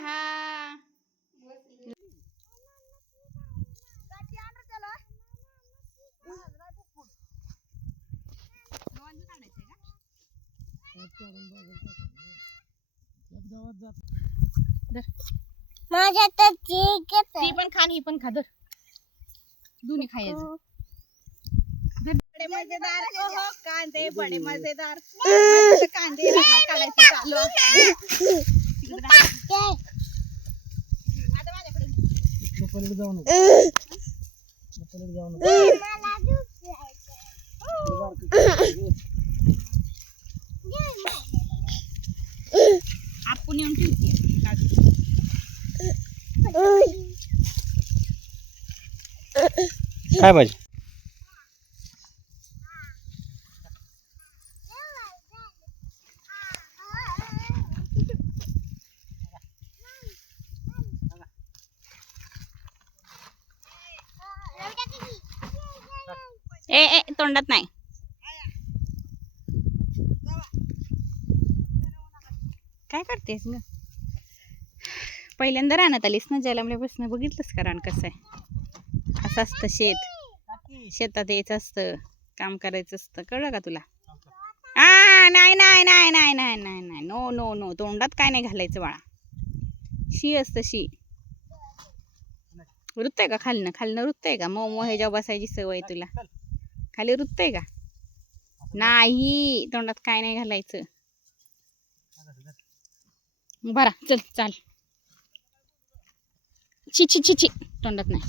हा ती पण खा ही पण खा दर दोन्ही खायचं बडे मजेदार कांदे बडे मजेदार कांदे काढायचं चालू आपण येऊन काय पाहिजे ए ए तोंडात नाही काय करतेस ग पहिल्यांदा रानात आलीस ना जलमल्यापासून बघितलंस का रान कसं आहे असं असतं शेतात यायचं असतं काम करायचं असतं कळलं का तुला नाही नाही नाही नाही नाही नाही नाही नो नो नो तोंडात काय नाही घालायचं बाळा शी असतं शी रुतय का खालनं रुतय का मो ह्याच्या बसायची सवय तुला खाली रुतय का नाही तोंडात काय नाही घालायचं बरा चल चाल ची ची ची ची तोंडात नाही